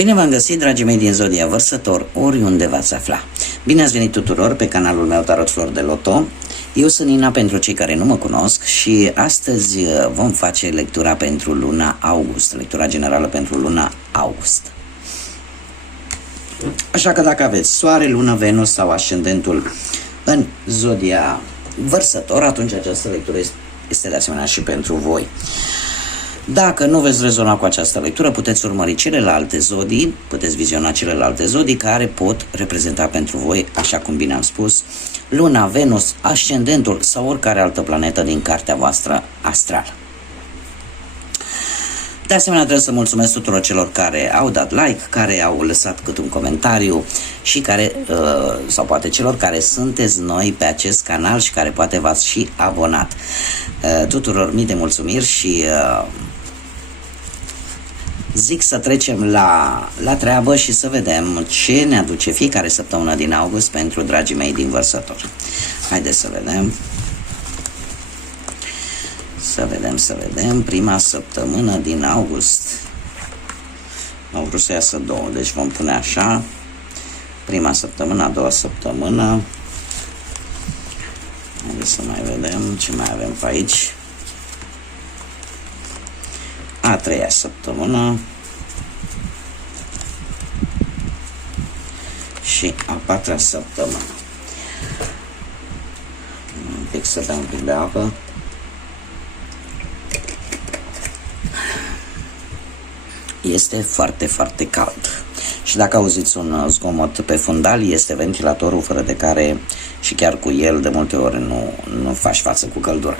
Bine v-am găsit, dragii mei din Zodia Vărsător, oriunde v-ați afla. Bine ați venit tuturor pe canalul meu Tarot Flori de Loto. Eu sunt Nina pentru cei care nu mă cunosc și astăzi vom face lectura pentru luna august, lectura generală pentru luna august. Așa că dacă aveți Soare, Lună, Venus sau ascendentul în Zodia Vărsător, atunci această lectură este de asemenea și pentru voi. Dacă nu veți rezona cu această lectură, puteți urmări celelalte zodii, puteți viziona celelalte zodii care pot reprezenta pentru voi, așa cum bine am spus, Luna, Venus, ascendentul sau oricare altă planetă din cartea voastră astrală. De asemenea, trebuie să mulțumesc tuturor celor care au dat like, care au lăsat cât un comentariu și care, sau poate celor care sunteți noi pe acest canal și care poate v-ați și abonat. Tuturor mii de mulțumiri și zic să trecem la treabă și să vedem ce ne aduce fiecare săptămână din august pentru dragii mei din Vărsător. Haideți să vedem. Să vedem prima săptămână din august. Au vrut să iasă două, deci vom pune așa. Prima săptămână, a doua săptămână. Haideți să mai vedem ce mai avem pe aici. A treia săptămână. Și a patra săptămână. Un pic să dăm un pic de apă. Este foarte, foarte cald. Și dacă auziți un zgomot pe fundal, este ventilatorul fără de care și chiar cu el de multe ori nu faci față cu căldura.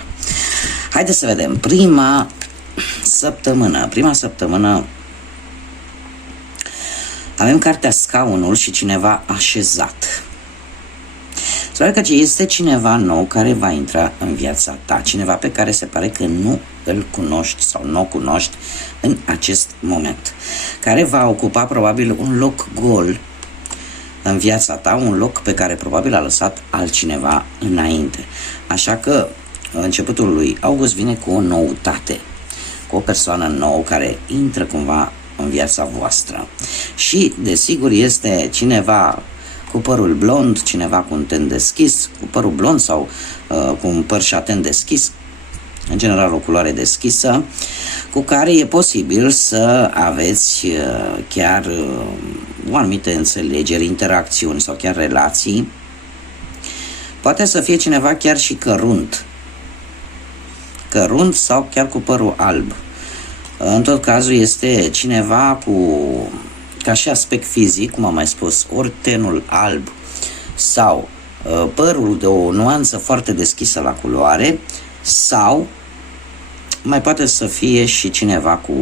Haideți să vedem. Prima săptămână avem cartea Scaunul și cineva așezat. Se pare că este cineva nou care va intra în viața ta, cineva pe care se pare că nu îl cunoști sau nu o cunoști în acest moment, care va ocupa probabil un loc gol în viața ta, un loc pe care probabil a lăsat altcineva înainte. Așa că începutul lui august vine cu o noutate, cu o persoană nouă care intră cumva în viața voastră. Și desigur este cineva cu părul blond, cineva cu un ten deschis, cu părul blond sau cu un păr șaten deschis, în general o culoare deschisă, cu care e posibil să aveți chiar o anumită înțelegere, interacțiuni sau chiar relații. Poate să fie cineva chiar și cărunt sau chiar cu părul alb. În tot cazul este cineva cu, ca și aspect fizic, cum am mai spus, ori tenul alb sau părul de o nuanță foarte deschisă la culoare, sau mai poate să fie și cineva cu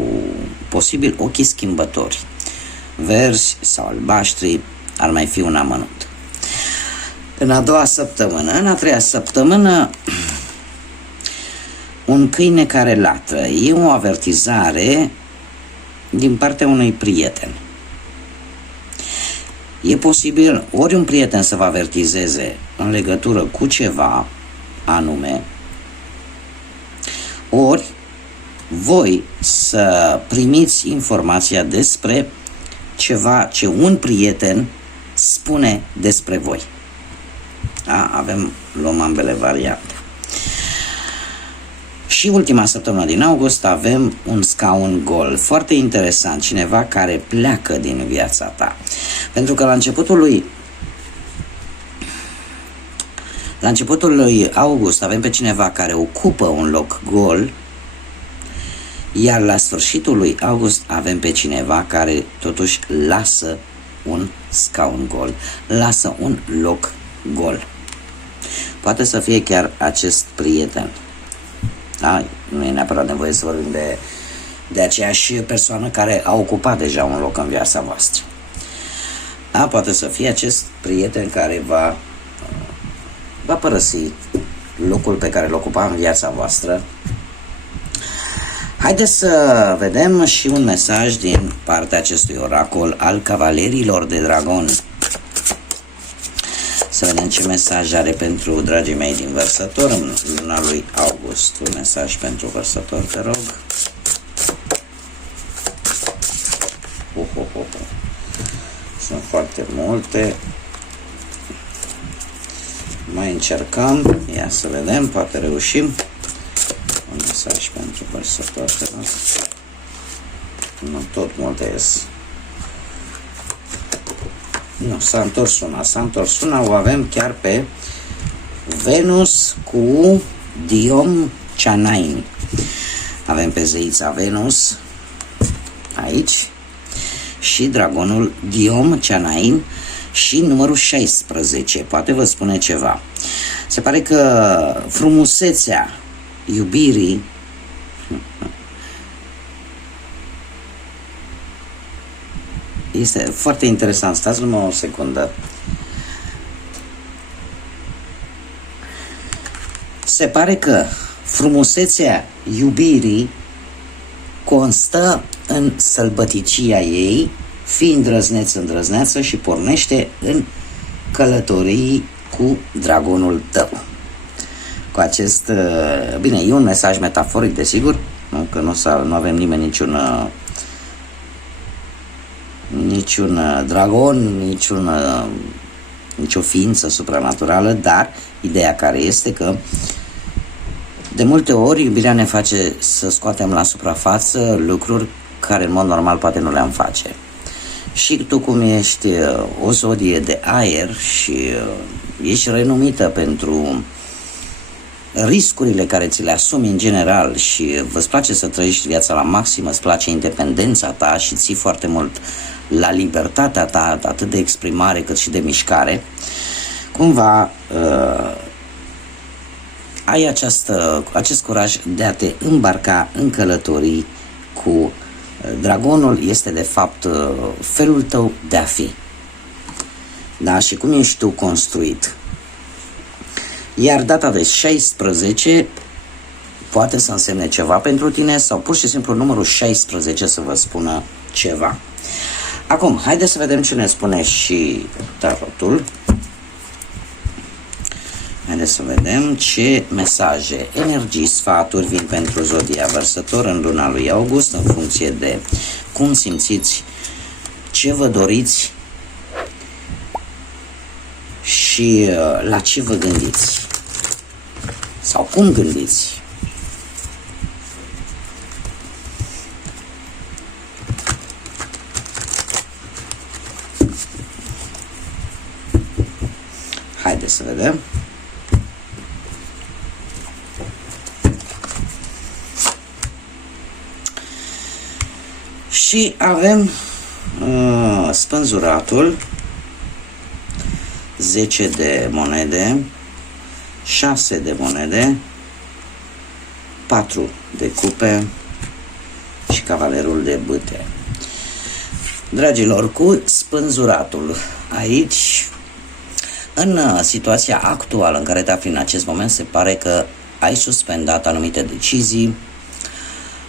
posibil ochii schimbători, verzi sau albaștri, ar mai fi un amănunt. În a doua săptămână, în a treia săptămână, un câine care latră. E o avertizare din partea unui prieten. E posibil ori un prieten să vă avertizeze în legătură cu ceva anume, ori voi să primiți informația despre ceva ce un prieten spune despre voi. Da? Luăm ambele variante. Și ultima săptămână din august avem un scaun gol. Foarte interesant, cineva care pleacă din viața ta. Pentru că la începutul lui august avem pe cineva care ocupă un loc gol, iar la sfârșitul lui august avem pe cineva care totuși lasă un scaun gol, lasă un loc gol. Poate să fie chiar acest prieten. Da? Nu e neapărat nevoie să vorbim de aceeași persoană care a ocupat deja un loc în viața voastră. Da? Poate să fie acest prieten care va părăsi locul pe care îl ocupa în viața voastră. Haideți să vedem și un mesaj din partea acestui oracol al Cavalerilor de Dragon. Să vedem ce mesaj are pentru dragii mei din Vărsător în luna lui august. Un mesaj pentru Vărsător, te rog. Sunt foarte multe. Mai încercăm. Ia să vedem, poate reușim. Un mesaj pentru vărsătoarele noastre. Nu, tot multe ies. Nu, s-a întors una, o avem chiar pe Venus cu Diom Chanain. Avem pe zeița Venus aici și dragonul Diom Chanain și numărul 16. Poate vă spune ceva. Se pare că frumusețea iubirii este foarte interesant. Stați numai o secundă. Se pare că frumusețea iubirii constă în sălbăticia ei, fii îndrăzneață și pornește în călătorii cu dragonul tău. Cu acest, bine, e un mesaj metaforic, desigur, nu? Că nu avem nimeni niciun dragon, nicio ființă supranaturală, dar ideea care este că de multe ori iubirea ne face să scoatem la suprafață lucruri care în mod normal poate nu le-am face. Și tu, cum ești o zodie de aer și ești renumită pentru riscurile care ți le asumi în general și îți place să trăiești viața la maxim, îți place independența ta și ții foarte mult la libertatea ta, atât de exprimare cât și de mișcare, cumva ai acest curaj de a te îmbarca în călătorii cu dragonul. Este de fapt felul tău de a fi. Da? Și cum ești tu construit. Iar data de 16 poate să însemne ceva pentru tine sau pur și simplu numărul 16 să vă spună ceva. Acum, haideți să vedem ce ne spune și tarotul. Haideți să vedem ce mesaje, energii, sfaturi vin pentru zodia Vărsător în luna lui august, în funcție de cum simțiți, ce vă doriți și la ce vă gândiți sau cum gândiți. Haideți să vedem. Și avem spânzuratul, 10 de monede, 6 de monede, 4 de cupe și cavalerul de bâte. Dragilor, cu spânzuratul aici, în situația actuală în care te afli în acest moment, se pare că ai suspendat anumite decizii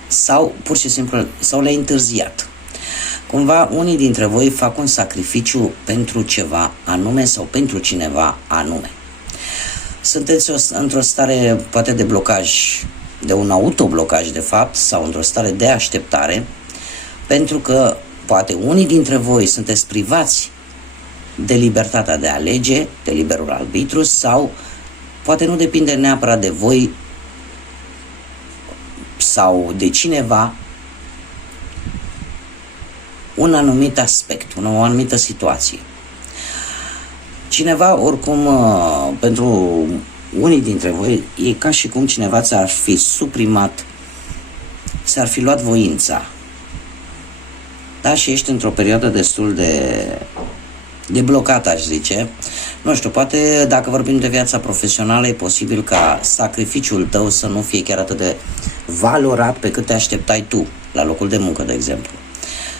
sau pur și simplu sau le-ai întârziat. Cumva unii dintre voi fac un sacrificiu pentru ceva anume sau pentru cineva anume. Sunteți într-o stare poate de blocaj, de un autoblocaj de fapt, sau într-o stare de așteptare, pentru că poate unii dintre voi sunteți privați de libertatea de a alege, de liberul arbitru, sau poate nu depinde neapărat de voi sau de cineva un anumit aspect, o anumită situație. Cineva, oricum, pentru unii dintre voi, e ca și cum cineva ți-ar fi suprimat, ți-ar fi luat voința. Da? Și ești într-o perioadă destul de blocat, aș zice. Nu știu, poate dacă vorbim de viața profesională, e posibil ca sacrificiul tău să nu fie chiar atât de valorat pe cât te așteptai tu la locul de muncă, de exemplu.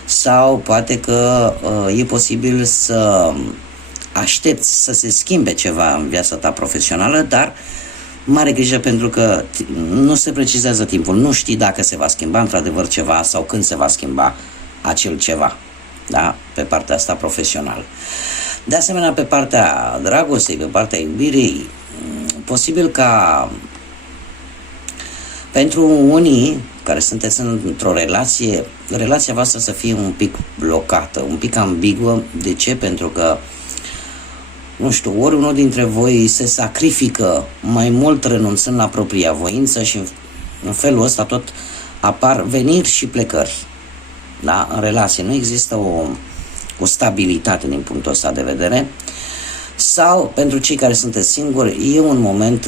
Sau poate că e posibil să aștepți să se schimbe ceva în viața ta profesională, dar mare grijă pentru că nu se precizează timpul. Nu știi dacă se va schimba într-adevăr ceva sau când se va schimba acel ceva. Da? Pe partea asta profesională. De asemenea, pe partea dragostei, pe partea iubirii, posibil ca pentru unii care sunteți într-o relație, relația voastră să fie un pic blocată, un pic ambiguă. De ce? Pentru că, nu știu, ori unul dintre voi se sacrifică mai mult renunțând la propria voință și în felul ăsta tot apar veniri și plecări. Da? În relație nu există o stabilitate din punctul ăsta de vedere. Sau, pentru cei care sunteți singuri, e un moment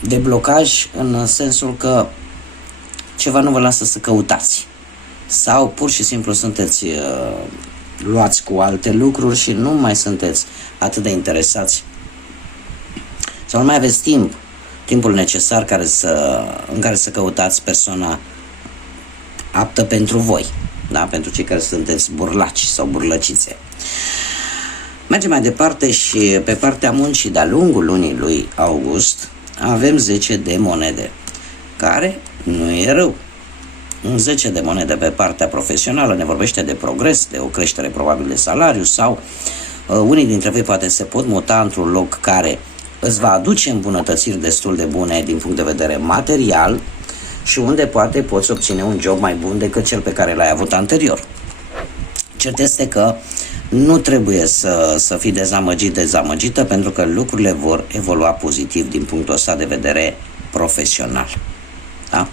de blocaj în sensul că ceva nu vă lasă să căutați. Sau pur și simplu sunteți luați cu alte lucruri și nu mai sunteți atât de interesați sau nu mai aveți timpul necesar în care să căutați persoana aptă pentru voi, da? Pentru cei care sunteți burlaci sau burlăcițe. Mergem mai departe și pe partea muncii de-a lungul lunii lui august avem 10 de monede, care nu e rău. Un 10 de monede pe partea profesională ne vorbește de progres, de o creștere probabil de salariu sau unii dintre voi poate se pot muta într-un loc care îți va aduce îmbunătățiri destul de bune din punct de vedere material și unde poate poți obține un job mai bun decât cel pe care l-ai avut anterior. Cert este că nu trebuie să fii dezamăgită pentru că lucrurile vor evolua pozitiv din punctul ăsta de vedere profesional. Da?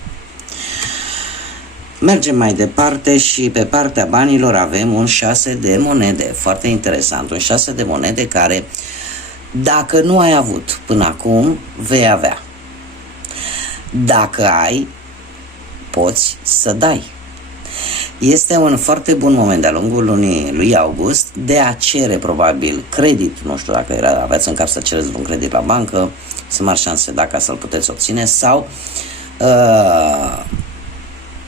Mergem mai departe și pe partea banilor avem un 6 de monede, foarte interesant, un 6 de monede care, dacă nu ai avut până acum, vei avea. Dacă ai, poți să dai. Este un foarte bun moment de-a lungul lunii lui august de a cere probabil credit, nu știu dacă aveți în cap să cereți un credit la bancă, sunt mari șanse dacă să-l puteți obține sau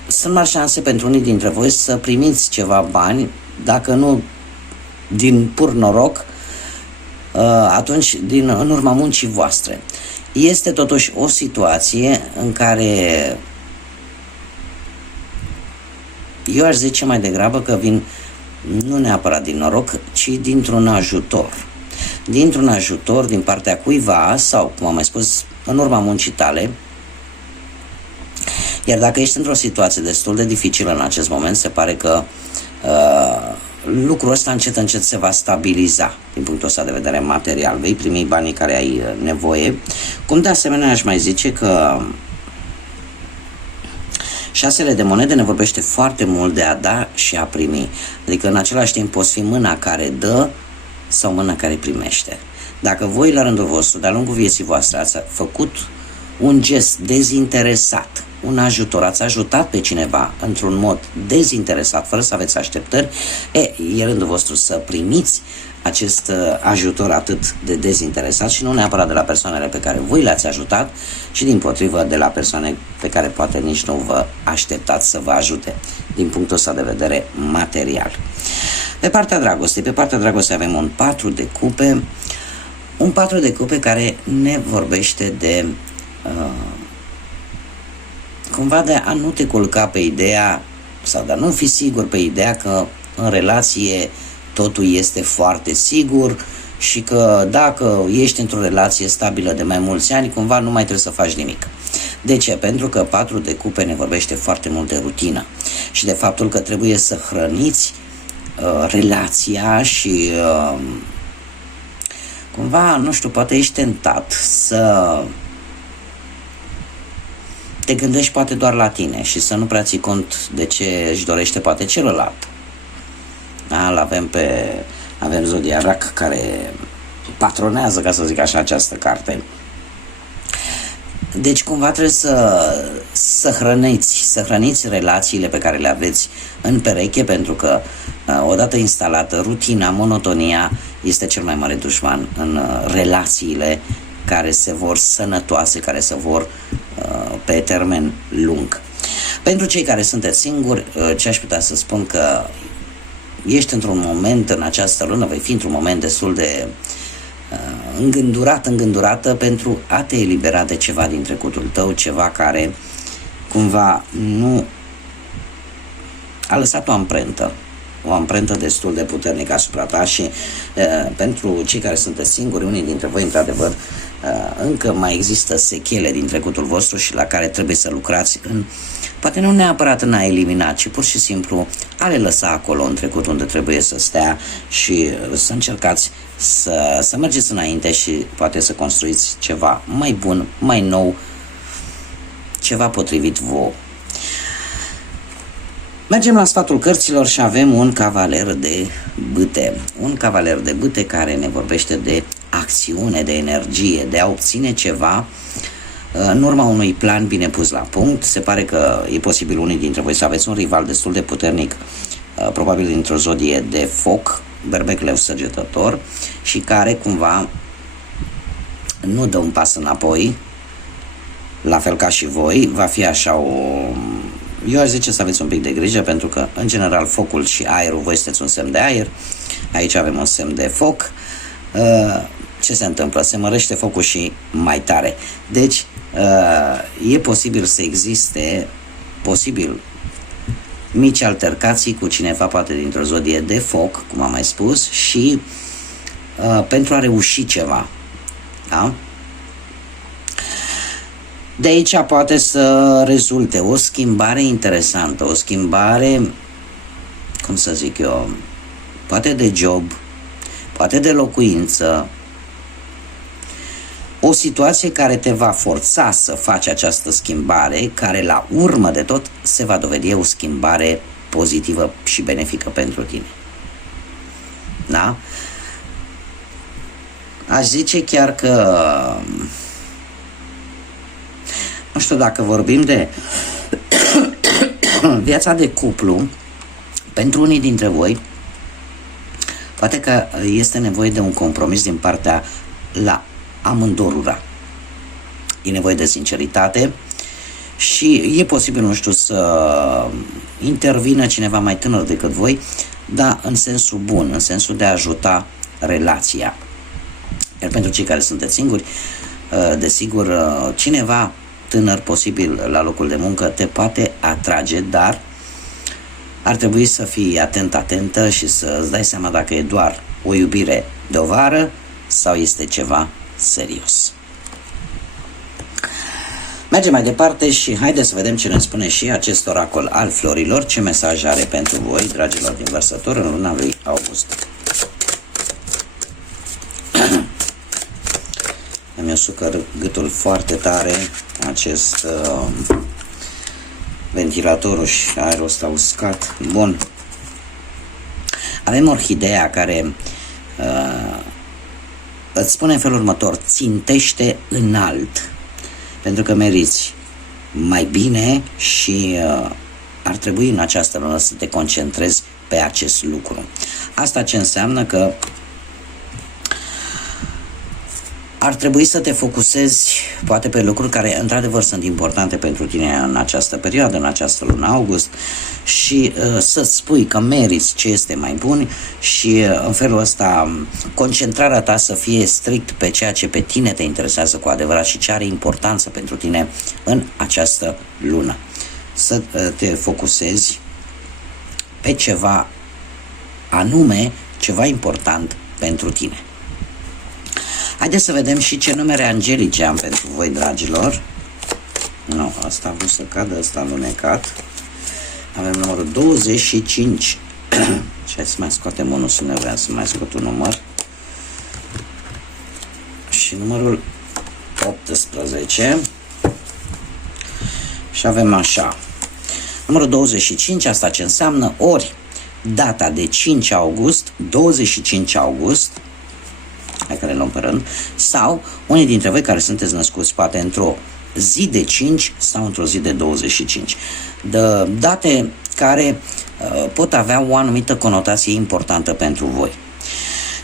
sunt mari șanse pentru unii dintre voi să primiți ceva bani, dacă nu din pur noroc, atunci în urma muncii voastre. Este totuși o situație în care eu aș zice mai degrabă că vin nu neapărat din noroc, ci dintr-un ajutor. Dintr-un ajutor din partea cuiva sau, cum am mai spus, în urma muncii tale. Iar dacă ești într-o situație destul de dificilă în acest moment, se pare că lucrul ăsta încet se va stabiliza din punctul ăsta de vedere material. Vei primi banii care ai nevoie. Cum de asemenea aș mai zice că 6 de monede ne vorbește foarte mult de a da și a primi. Adică în același timp poți fi mâna care dă sau mâna care primește. Dacă voi la rândul vostru, de-a lungul vieții voastre, ați făcut un gest dezinteresat, un ajutor, ați ajutat pe cineva într-un mod dezinteresat, fără să aveți așteptări, e rândul vostru să primiți acest ajutor atât de dezinteresat și nu neapărat de la persoanele pe care voi le-ați ajutat, ci dimpotrivă de la persoane pe care poate nici nu vă așteptați să vă ajute din punctul ăsta de vedere material. Pe partea dragostei avem un 4 de cupe, un 4 de cupe care ne vorbește de cumva de a nu te culca pe ideea sau de a nu fi sigur pe ideea că în relație totul este foarte sigur și că dacă ești într-o relație stabilă de mai mulți ani, cumva nu mai trebuie să faci nimic. De ce? Pentru că 4 de cupe ne vorbește foarte mult de rutină și de faptul că trebuie să hrăniți relația și cumva, nu știu, poate ești tentat să te gândești poate doar la tine și să nu prea ții cont de ce își dorește poate celălalt. Da, avem Zodia Rac care patronează, ca să zic așa, această carte. Deci cumva trebuie să hrăniți relațiile pe care le aveți în pereche, pentru că odată instalată rutina, monotonia este cel mai mare dușman în relațiile care se vor sănătoase, care se vor pe termen lung. Pentru cei care sunteți singuri, ce aș putea să spun că ești într-un moment în această lună, vei fi într-un moment destul de îngândurată pentru a te elibera de ceva din trecutul tău, ceva care cumva nu a lăsat o amprentă destul de puternică asupra ta și pentru cei care sunteți singuri, unii dintre voi într-adevăr încă mai există sechele din trecutul vostru și la care trebuie să lucrați poate nu neapărat în a elimina, ci pur și simplu a le lăsa acolo în trecut unde trebuie să stea și să încercați să mergeți înainte și poate să construiți ceva mai bun, mai nou, ceva potrivit vouă. Mergem la sfatul cărților și avem un cavaler de bâte. Un cavaler de bâte care ne vorbește de acțiune, de energie, de a obține ceva în urma unui plan bine pus la punct. Se pare că e posibil unii dintre voi să aveți un rival destul de puternic, probabil dintr-o zodie de foc, berbec, leu, săgetător, și care cumva nu dă un pas înapoi, la fel ca și voi. Va fi așa eu aș zice să aveți un pic de grijă, pentru că în general focul și aerul, voi sunteți un semn de aer, aici avem un semn de foc. Ce se întâmplă? Se mărește focul și mai tare. Deci e posibil să existe mici altercații cu cineva poate dintr-o zodie de foc, cum am mai spus, și pentru a reuși ceva. Da? De aici poate să rezulte o schimbare interesantă, o schimbare, cum să zic eu, poate de job, poate de locuință, o situație care te va forța să faci această schimbare, care la urmă de tot se va dovedi o schimbare pozitivă și benefică pentru tine. Da? Aș zice chiar că, nu știu, dacă vorbim de viața de cuplu, pentru unii dintre voi, poate că este nevoie de un compromis din partea la amândorura. E nevoie de sinceritate și e posibil, nu știu, să intervină cineva mai tânăr decât voi, dar în sensul bun, în sensul de a ajuta relația. Iar pentru cei care sunteți singuri, desigur, cineva tânăr posibil la locul de muncă te poate atrage, dar ar trebui să fii atentă și să îți dai seama dacă e doar o iubire de o vară sau este ceva serios. Mergem mai departe și haideți să vedem ce ne spune și acest oracol al florilor, ce mesaj are pentru voi, dragilor din Vărsător, în luna lui august. Îmi usucă gâtul foarte tare acest ventilatorul și aerul ăsta uscat. Bun. Avem orhideea care îți spune în felul următor: țintește înalt, pentru că meriți mai bine și ar trebui în această lună să te concentrezi pe acest lucru. Asta ce înseamnă că ar trebui să te focusezi poate pe lucruri care într-adevăr sunt importante pentru tine în această perioadă, în această lună august, și să-ți spui că meriți ce este mai bun și în felul ăsta concentrarea ta să fie strict pe ceea ce pe tine te interesează cu adevărat și ce are importanță pentru tine în această lună. Să te focusezi pe ceva anume, ceva important pentru tine. Haideți să vedem și ce numere angelice am pentru voi, dragilor. Nu, asta a vrut să cadă, asta a lunecat. Avem numărul 25. Și hai să mai scoatem unul, să ne vreau să mai scot un număr. Și numărul 18. Și avem așa. Numărul 25, asta ce înseamnă? Ori data de 5 august, 25 august, hai că le luăm pe rând, sau unii dintre voi care sunteți născuți poate într-o zi de 5 sau într-o zi de 25. De date care pot avea o anumită conotație importantă pentru voi.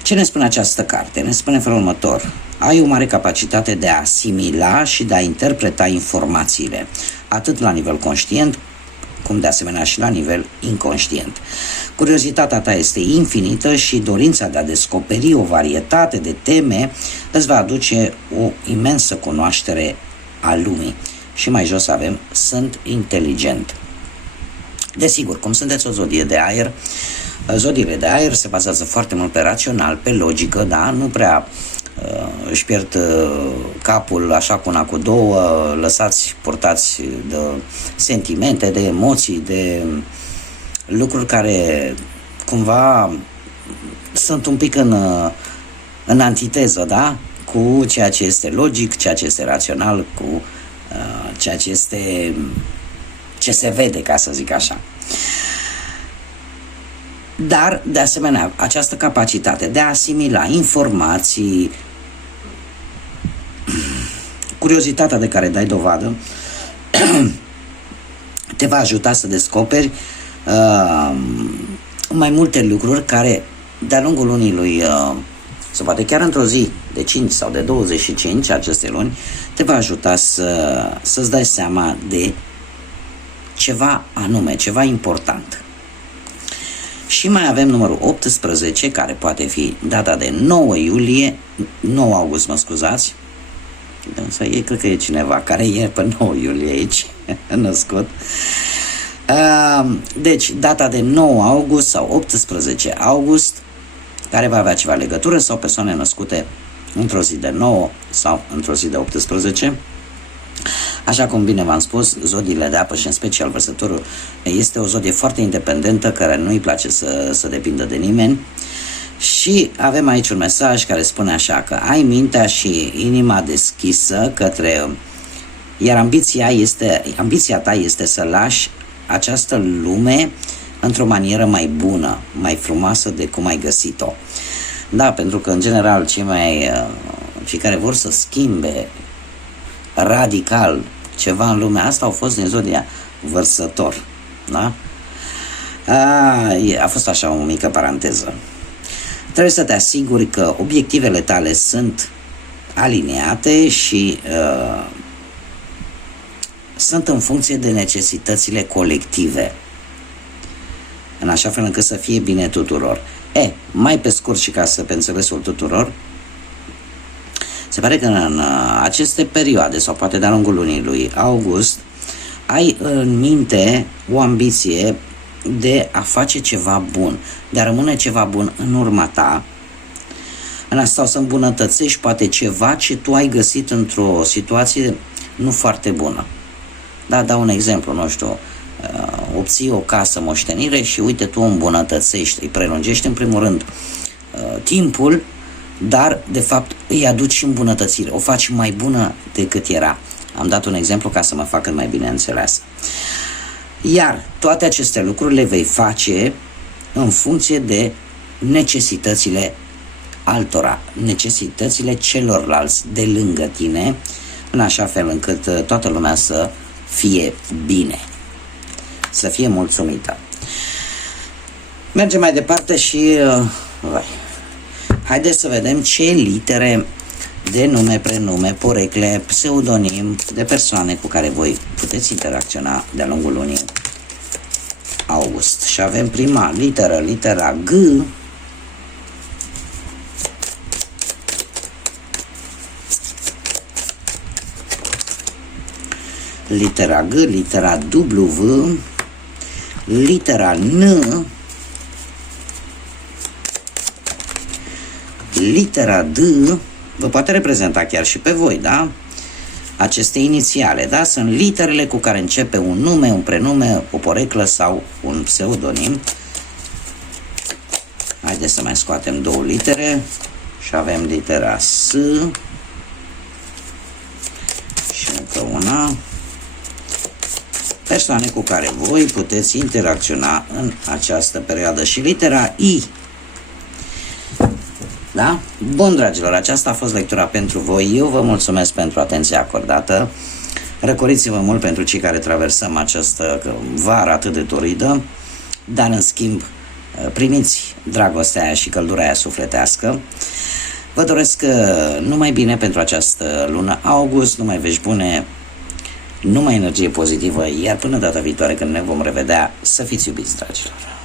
Ce ne spune această carte? Ne spune în felul următor: ai o mare capacitate de a asimila și de a interpreta informațiile, atât la nivel conștient, cum de asemenea și la nivel inconștient. Curiozitatea ta este infinită și dorința de a descoperi o varietate de teme îți va aduce o imensă cunoaștere a lumii. Și mai jos avem: sunt inteligent. Desigur, cum sunteți o zodie de aer, zodiile de aer se bazează foarte mult pe rațional, pe logică, da? Nu prea își pierd capul așa cu una cu două, lăsați, purtați de sentimente, de emoții, de lucruri care cumva sunt un pic în antiteză, da? Cu ceea ce este logic, ceea ce este rațional, cu ceea ce este, ce se vede, ca să zic așa. Dar, de asemenea, această capacitate de a asimila informații, curiozitatea de care dai dovadă, te va ajuta să descoperi mai multe lucruri care, de-a lungul lunii lui, sau poate chiar într-o zi de 5 sau de 25 aceste luni, te va ajuta să-ți dai seama de ceva anume, ceva important. Și mai avem numărul 18, care poate fi data de 9 august, mă scuzați. Însă cred că e cineva care e pe 9 iulie aici, născut. Deci, data de 9 august sau 18 august, care va avea ceva legătură, sau persoane născute într-o zi de 9 sau într-o zi de 18. Așa cum bine v-am spus, zodiile de apă și în special Vărsătorul este o zodie foarte independentă, care nu îi place să depindă de nimeni. Și avem aici un mesaj care spune așa, că ai mintea și inima deschisă către... Iar ambiția ta este să lași această lume într-o manieră mai bună, mai frumoasă de cum ai găsit-o. Da, pentru că în general cei care vor să schimbe radical ceva în lumea asta au fost din zodia Vărsător. Da? A fost așa o mică paranteză. Trebuie să te asiguri că obiectivele tale sunt aliniate și sunt în funcție de necesitățile colective, în așa fel încât să fie bine tuturor. Mai pe scurt și ca să pe înțelesul tuturor, se pare că în aceste perioade, sau poate de-a lungul lunii lui august, ai în minte o ambiție de a face ceva bun, de a rămâne ceva bun în urma ta, în asta, sau să îmbunătățești poate ceva ce tu ai găsit într-o situație nu foarte bună. Da, dau un exemplu, nu știu, obții o casă moștenire și uite, tu o îmbunătățești, îi prelungești în primul rând timpul, dar de fapt îi aduci îmbunătățire, o faci mai bună decât era. Am dat un exemplu ca să mă facă mai bine înțeles. Iar toate aceste lucruri le vei face în funcție de necesitățile altora, necesitățile celorlalți de lângă tine, în așa fel încât toată lumea să fie bine, să fie mulțumită. Mergem mai departe și haideți să vedem ce litere de nume, prenume, porecle, pseudonim de persoane cu care voi puteți interacționa de-a lungul lunii august. Și avem prima literă, litera G, litera G, litera W, litera N, litera D. Vă poate reprezenta chiar și pe voi, da? Aceste inițiale, da? Sunt literele cu care începe un nume, un prenume, o poreclă sau un pseudonim. Haideți să mai scoatem două litere și avem litera S și încă una. Persoane cu care voi puteți interacționa în această perioadă. Și litera I. Da? Bun, dragilor, aceasta a fost lectura pentru voi. Eu vă mulțumesc pentru atenția acordată. Răcoriți-vă mult pentru cei care traversăm această vară atât de toridă, dar în schimb primiți dragostea aia și căldura aia sufletească. Vă doresc numai bine pentru această lună august, numai vești bune, numai energie pozitivă, iar până data viitoare când ne vom revedea, să fiți iubiți, dragilor.